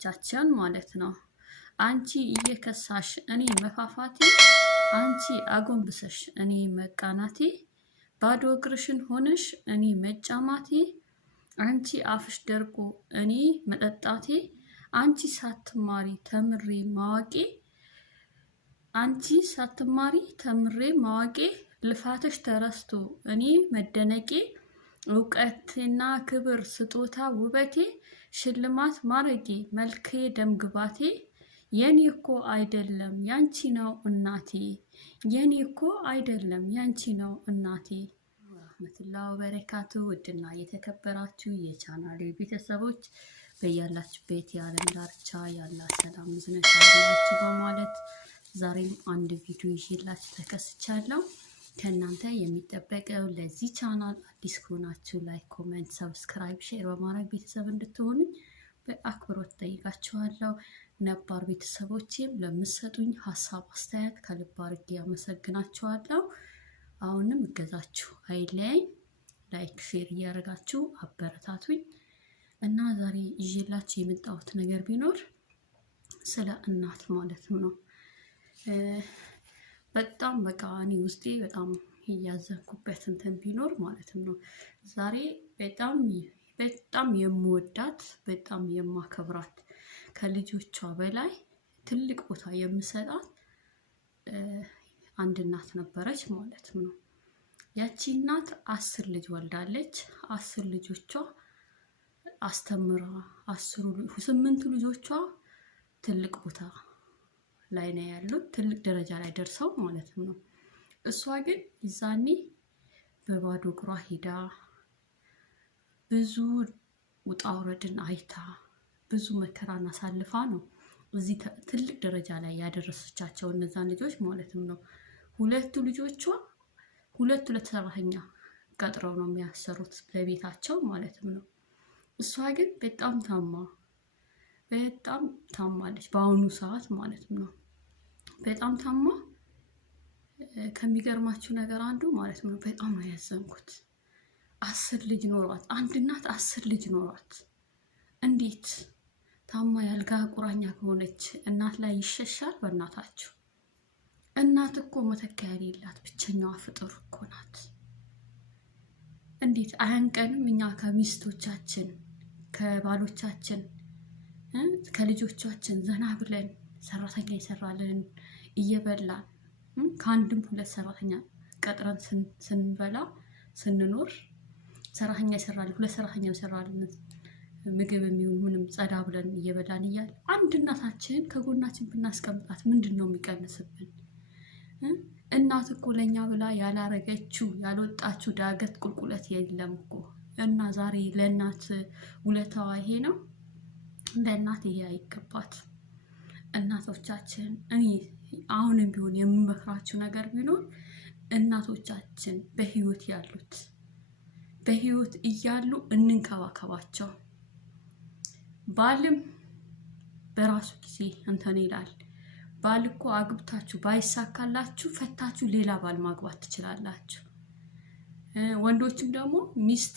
ቤተሰቦቻችን ማለት ነው። አንቺ እየከሳሽ እኔ መፋፋቴ፣ አንቺ አጎንብሰሽ እኔ መቃናቴ፣ ባዶ እግርሽን ሆነሽ እኔ መጫማቴ፣ አንቺ አፍሽ ደርቆ እኔ መጠጣቴ፣ አንቺ ሳትማሪ ተምሬ ማዋቄ፣ አንቺ ሳትማሪ ተምሬ ማዋቄ፣ ልፋትሽ ተረስቶ እኔ መደነቄ፣ እውቀቴና ክብር ስጦታ ውበቴ፣ ሽልማት ማረጌ መልኬ ደምግባቴ፣ የኔ እኮ አይደለም ያንቺ ነው እናቴ፣ የኔ እኮ አይደለም ያንቺ ነው እናቴ። ረህመቱላሂ ወበረካቱ። ውድና የተከበራችሁ የቻናሌ ቤተሰቦች በያላችሁበት የዓለም ዳርቻ ያላ ሰላም ዝነት ያላችሁ በማለት ዛሬም አንድ ቪዲዮ ይዤላችሁ ተከስቻለሁ። ከእናንተ የሚጠበቀው ለዚህ ቻናል አዲስ ከሆናችሁ ላይክ፣ ኮሜንት፣ ሰብስክራይብ፣ ሼር በማድረግ ቤተሰብ እንድትሆኑ በአክብሮት ጠይቃችኋለሁ። ነባር ቤተሰቦቼም ለምትሰጡኝ ሀሳብ አስተያየት ከልብ አድርጌ አመሰግናችኋለሁ። አሁንም እገዛችሁ አይለኝ፣ ላይክ ሼር እያደረጋችሁ አበረታቱኝ እና ዛሬ ይዤላችሁ የመጣሁት ነገር ቢኖር ስለ እናት ማለትም ነው። በጣም በቃ እኔ ውስጤ በጣም እያዘንኩበት እንትን ቢኖር ማለትም ነው። ዛሬ በጣም የምወዳት በጣም የማከብራት ከልጆቿ በላይ ትልቅ ቦታ የምሰጣት አንድ እናት ነበረች ማለትም ነው። ያቺ እናት 10 ልጅ ወልዳለች። 10 ልጆቿ አስተምራ 8 ልጆቿ ትልቅ ቦታ ላይ ነው ያሉት፣ ትልቅ ደረጃ ላይ ደርሰው ማለትም ነው። እሷ ግን ይዛኔ በባዶ እግሯ ሄዳ ብዙ ውጣ ውረድን አይታ ብዙ መከራን አሳልፋ ነው እዚህ ትልቅ ደረጃ ላይ ያደረሰቻቸው እነዛን ልጆች ማለትም ነው። ሁለት ልጆቿ ሁለት ሰራተኛ ቀጥረው ነው የሚያሰሩት ለቤታቸው ማለትም ነው። እሷ ግን በጣም ታማለች በአሁኑ ሰዓት ማለትም ነው። በጣም ታማ ከሚገርማችሁ ነገር አንዱ ማለት ነው በጣም ነው ያዘንኩት። 10 ልጅ ኖሯት አንድ እናት 10 ልጅ ኖሯት እንዴት ታማ ያልጋ ቁራኛ ከሆነች እናት ላይ ይሸሻል? በእናታችሁ እናት እኮ መተኪያ የሌላት ብቸኛዋ ፍጡር እኮ ናት። እንዴት አያንቀንም? እኛ ከሚስቶቻችን ከባሎቻችን ከልጆቻችን ዘና ብለን ሰራተኛ ይሰራልን እየበላን ከአንድም 2 ሰራተኛ ቀጥረን ስንበላ ስንኖር ሰራተኛ ይሰራልን 2 ሰራተኛ ይሰራልን ምግብ የሚሆን ምንም ጸዳ ብለን እየበላን እያለ አንድ እናታችን ከጎናችን ብናስቀምጣት ምንድነው የሚቀንስብን? እናት እኮ ለኛ ብላ ያላረገችው ያልወጣችው ዳገት ቁልቁለት የለም እኮ። እና ዛሬ ለእናት ውለታዋ ይሄ ነው። ለእናት ይሄ አይገባት። እናቶቻችን እኔ አሁንም ቢሆን የምመክራችሁ ነገር ቢኖር እናቶቻችን በህይወት ያሉት በህይወት እያሉ እንንከባከባቸው። ባልም በራሱ ጊዜ እንትን ይላል። ባል እኮ አግብታችሁ ባይሳካላችሁ ፈታችሁ ሌላ ባል ማግባት ትችላላችሁ። ወንዶችም ደግሞ ሚስት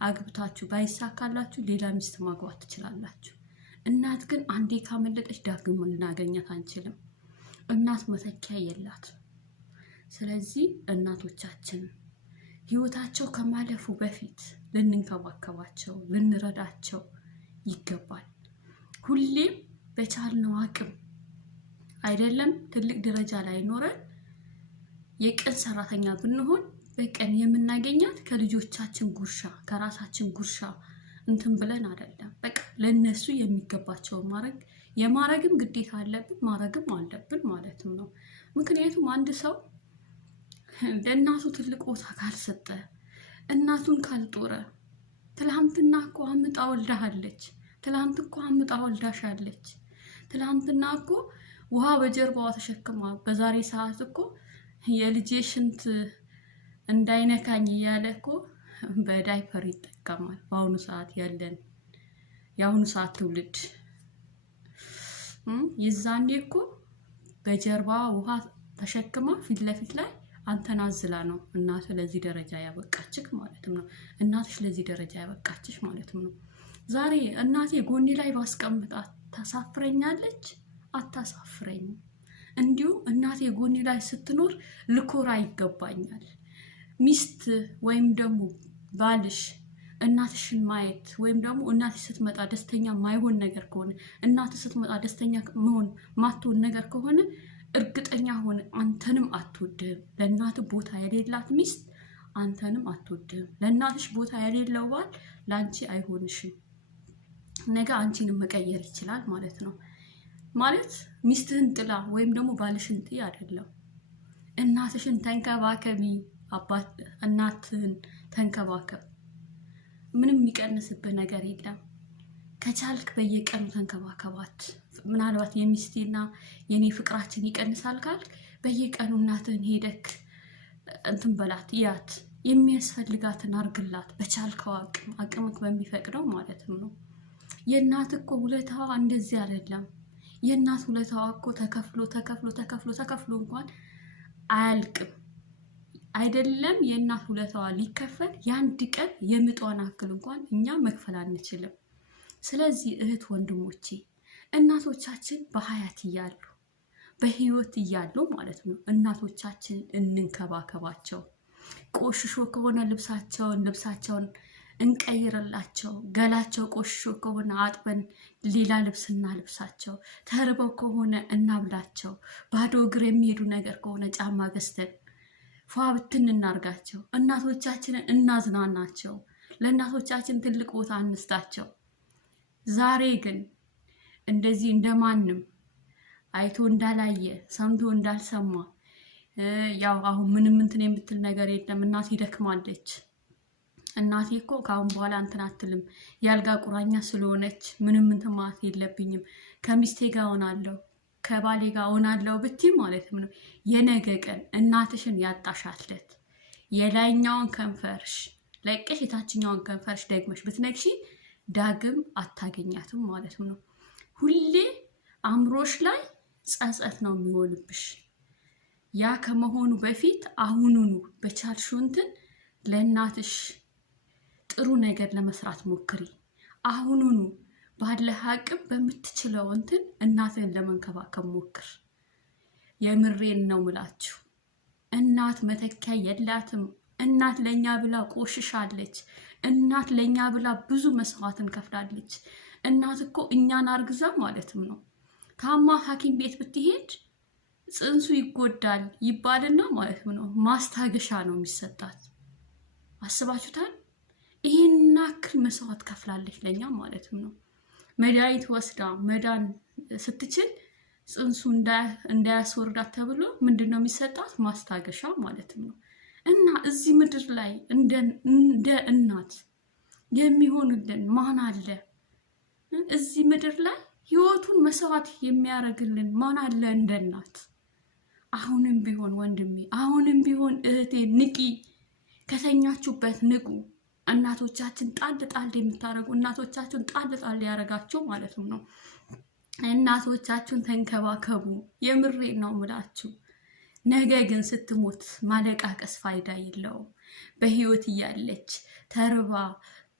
አግብታችሁ ባይሳካላችሁ ሌላ ሚስት ማግባት ትችላላችሁ። እናት ግን አንዴ ካመለጠች ዳግም ልናገኛት አንችልም። እናት መተኪያ የላት። ስለዚህ እናቶቻችን ህይወታቸው ከማለፉ በፊት ልንንከባከባቸው ልንረዳቸው ይገባል። ሁሌም በቻልነው አቅም አይደለም ትልቅ ደረጃ ላይ ኖረን የቀን ሰራተኛ ብንሆን በቀን የምናገኛት ከልጆቻችን ጉርሻ ከራሳችን ጉርሻ እንትን ብለን አይደለም። በቃ ለነሱ የሚገባቸው የማረግም ግዴታ አለብን ማረግም አለብን ማለትም ነው። ምክንያቱም አንድ ሰው ለእናቱ ትልቅ ቦታ ካልሰጠ እናቱን ካልጦረ ትላንትና እኮ አምጣ ወልዳሃለች፣ ትላንት እኮ አምጣ ወልዳሻለች፣ ትላንትና እኮ ውሃ በጀርባዋ ተሸክማ በዛሬ ሰዓት እኮ የልጄ ሽንት እንዳይነካኝ እያለ እኮ በዳይፐር ይጠቀማል። በአሁኑ ሰዓት ያለን የአሁኑ ሰዓት ትውልድ ይዛኔ እኮ በጀርባ ውሃ ተሸክማ ፊት ለፊት ላይ አንተን አዝላ ነው እናት ለዚህ ደረጃ ያበቃችሽ ማለትም ነው። እናትሽ ለዚህ ደረጃ ያበቃችሽ ማለትም ነው። ዛሬ እናቴ ጎኔ ላይ ባስቀምጣት ታሳፍረኛለች? አታሳፍረኝም። እንዲሁም እናቴ ጎኔ ላይ ስትኖር ልኮራ ይገባኛል። ሚስት ወይም ደግሞ ባልሽ እናትሽን ማየት ወይም ደግሞ እናትሽ ስትመጣ ደስተኛ ማይሆን ነገር ከሆነ እናትሽ ስትመጣ ደስተኛ መሆን ማትሆን ነገር ከሆነ እርግጠኛ ሆነ አንተንም አትወድህም። ለእናት ቦታ የሌላት ሚስት አንተንም አትወድህም። ለእናትሽ ቦታ የሌለው ባል ለአንቺ አይሆንሽም። ነገ አንቺንም መቀየር ይችላል ማለት ነው። ማለት ሚስትህን ጥላ ወይም ደግሞ ባልሽን ጥይ አይደለም። እናትሽን ተንከባከቢ፣ እናትህን ተንከባከብ። ምንም የሚቀንስብህ ነገር የለም። ከቻልክ በየቀኑ ተንከባከባት። ምናልባት የሚስቴና የኔ ፍቅራችን ይቀንሳል ካልክ በየቀኑ እናትህን ሄደክ እንትን በላት፣ እያት፣ የሚያስፈልጋትን አርግላት በቻልከው አቅምክ በሚፈቅደው ማለትም ነው። የእናት እኮ ውለታዋ እንደዚህ አይደለም። የእናት ውለታዋ እኮ ተከፍሎ ተከፍሎ ተከፍሎ ተከፍሎ እንኳን አያልቅም። አይደለም የእናት ውለታዋ ሊከፈል የአንድ ቀን የምጧን አክል እንኳን እኛ መክፈል አንችልም። ስለዚህ እህት ወንድሞቼ እናቶቻችን በሀያት እያሉ በህይወት እያሉ ማለት ነው እናቶቻችን እንንከባከባቸው። ቆሽሾ ከሆነ ልብሳቸውን እንቀይርላቸው። ገላቸው ቆሽሾ ከሆነ አጥበን ሌላ ልብስና ልብሳቸው። ተርበው ከሆነ እናብላቸው። ባዶ እግር የሚሄዱ ነገር ከሆነ ጫማ ገዝተን ፏ ብትን እናርጋቸው። እናቶቻችንን እናዝናናቸው። ለእናቶቻችን ትልቅ ቦታ እንስጣቸው። ዛሬ ግን እንደዚህ እንደማንም አይቶ እንዳላየ ሰምቶ እንዳልሰማ ያው አሁን ምንም እንትን የምትል ነገር የለም። እናቴ ደክማለች። እናቴ እኮ ከአሁን በኋላ እንትን አትልም። ያልጋ ቁራኛ ስለሆነች ምንም እንትን ማለት የለብኝም። ከሚስቴ ጋር ሆናለሁ ከባሌ ጋር ሆናለሁ ብትይ ማለት ነው የነገ ቀን እናትሽን ያጣሻለት የላይኛውን ከንፈርሽ ለቀሽ የታችኛውን ከንፈርሽ ደግመሽ ብትነግሺ ዳግም አታገኛትም ማለት ነው። ሁሌ አምሮሽ ላይ ጸጸት ነው የሚሆንብሽ። ያ ከመሆኑ በፊት አሁኑኑ በቻልሽው እንትን ለእናትሽ ጥሩ ነገር ለመስራት ሞክሪ። አሁኑኑ ባለህ አቅም በምትችለው እንትን እናትን ለመንከባከብ ሞክር። የምሬን ነው ምላችሁ። እናት መተኪያ የላትም። እናት ለኛ ብላ ቆሽሻለች። እናት ለኛ ብላ ብዙ መስዋዕትን ከፍላለች። እናት እኮ እኛን አርግዛ ማለትም ነው ታማ ሐኪም ቤት ብትሄድ ጽንሱ ይጎዳል ይባልና ማለትም ነው ማስታገሻ ነው የሚሰጣት። አስባችሁታል? ይሄን ያክል መስዋዕት ከፍላለች ለኛ ማለትም ነው። መድኃኒት ወስዳ መዳን ስትችል ጽንሱ እንዳያስወርዳት ተብሎ ምንድነው የሚሰጣት? ማስታገሻ ማለትም ነው። እና እዚህ ምድር ላይ እንደ እናት የሚሆንልን ማን አለ? እዚህ ምድር ላይ ህይወቱን መስዋዕት የሚያደርግልን ማን አለ እንደ እናት? አሁንም ቢሆን ወንድሜ፣ አሁንም ቢሆን እህቴ ንቂ፣ ከተኛችሁበት ንቁ። እናቶቻችን ጣል ጣል የምታረጉ እናቶቻችሁን ጣል ጣል ያረጋችሁ ማለትም ነው። እናቶቻችሁን ተንከባከቡ። የምሬን ነው ምላችሁ። ነገ ግን ስትሞት ማለቃቀስ ፋይዳ የለውም። በህይወት እያለች ተርባ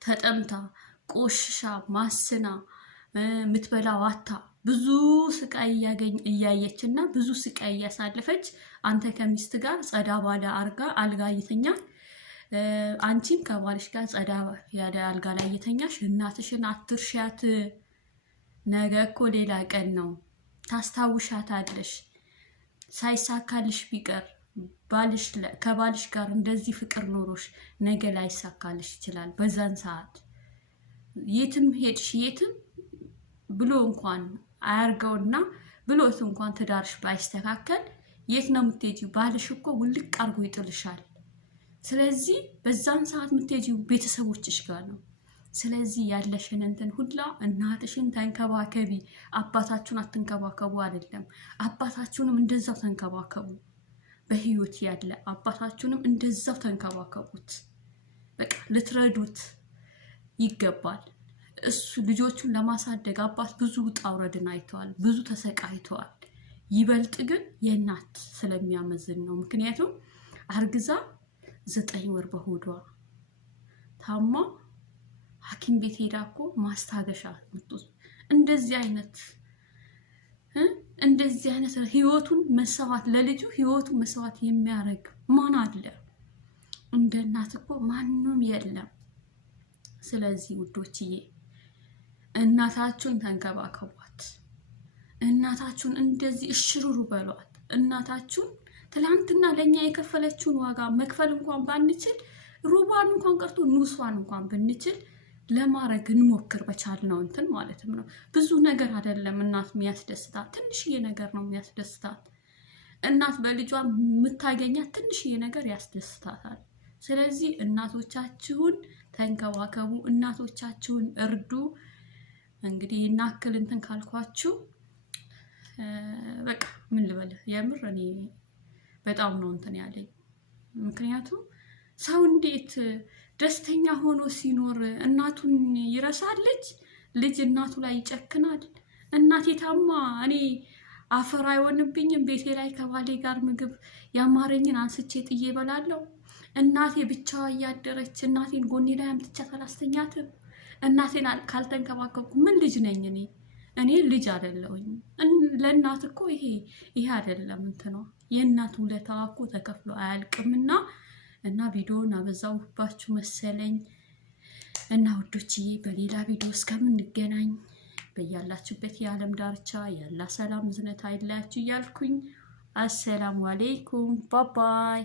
ተጠምታ ቆሽሻ ማስና ምትበላ ዋታ ብዙ ስቃይ እያየች እና ብዙ ስቃይ እያሳለፈች አንተ ከሚስት ጋር ጸዳ ባለ አልጋ እየተኛሽ አንቺም ከባልሽ ጋር ጸዳ ያለ አልጋ ላይ እየተኛሽ እናትሽን አትርሻት። ነገ እኮ ሌላ ቀን ነው፣ ታስታውሻታለሽ። ሳይሳካልሽ ቢቀር ከባልሽ ጋር እንደዚህ ፍቅር ኖሮሽ ነገ ላይ ይሳካልሽ ይችላል። በዛን ሰዓት የትም ሄድሽ የትም ብሎ እንኳን አያርገውና ብሎት እንኳን ትዳርሽ ባይስተካከል የት ነው የምትሄጂው? ባልሽ እኮ ውልቅ አርጎ ይጥልሻል። ስለዚህ በዛን ሰዓት የምትሄጂው ቤተሰቦችሽ ጋር ነው። ስለዚህ ያለሽን እንትን ሁላ እናትሽን ተንከባከቢ። አባታችሁን አትንከባከቡ አይደለም፣ አባታችሁንም እንደዛው ተንከባከቡ። በህይወት ያለ አባታችሁንም እንደዛው ተንከባከቡት። በቃ ልትረዱት ይገባል። እሱ ልጆቹን ለማሳደግ አባት ብዙ ውጣ ውረድን አይተዋል፣ ብዙ ተሰቃይተዋል። ይበልጥ ግን የእናት ስለሚያመዝን ነው። ምክንያቱም አርግዛ 9 ወር በሆዷ ታማ ሐኪም ቤት ሄዳ እኮ ማስታገሻ የምትወስድ እንደዚህ አይነት ህይወቱን መስዋዕት ለልጁ ህይወቱን መስዋዕት የሚያደርግ ማን አለ? እንደ እናት እኮ ማንም የለም። ስለዚህ ውዶችዬ እናታችሁን ተንከባከቧት። እናታችሁን እንደዚህ እሽሩሩ በሏት። እናታችሁን ትላንትና ለኛ የከፈለችውን ዋጋ መክፈል እንኳን ባንችል ሩባን እንኳን ቀርቶ ኑሷን እንኳን ብንችል ለማድረግ እንሞክር በቻልነው እንትን ማለትም ነው። ብዙ ነገር አይደለም እናት የሚያስደስታት፣ ትንሽዬ ነገር ነው የሚያስደስታት። እናት በልጇ የምታገኛት ትንሽዬ ነገር ያስደስታታል። ስለዚህ እናቶቻችሁን ተንከባከቡ፣ እናቶቻችሁን እርዱ። እንግዲህ እናክል እንትን ካልኳችሁ በቃ ምን ልበል፣ የምር እኔ በጣም ነው እንትን ያለኝ። ምክንያቱም ሰው እንዴት ደስተኛ ሆኖ ሲኖር እናቱን ይረሳለች? ልጅ እናቱ ላይ ይጨክናል? እናቴ ታማ እኔ አፈር አይሆንብኝም? ቤቴ ላይ ከባሌ ጋር ምግብ ያማረኝን አንስቼ ጥዬ እበላለሁ? እናቴ ብቻዋ እያደረች እናቴን ጎኔ ላይ አምጥቻት አላስተኛትም? እናቴን ካልተንከባከብኩ ምን ልጅ ነኝ እኔ? እኔ ልጅ አይደለሁኝ። ለእናት እኮ ይሄ አይደለም እንትኗ። የእናት ውለታ እኮ ተከፍሎ አያልቅምና እና ቪዲዮውን አበዛውባችሁ መሰለኝ። እና ውዶችዬ በሌላ ቪዲዮ እስከምንገናኝ በያላችሁበት የዓለም ዳርቻ ያላ ሰላም ዝነት አይለያችሁ እያልኩኝ አሰላሙ አሌይኩም ባባይ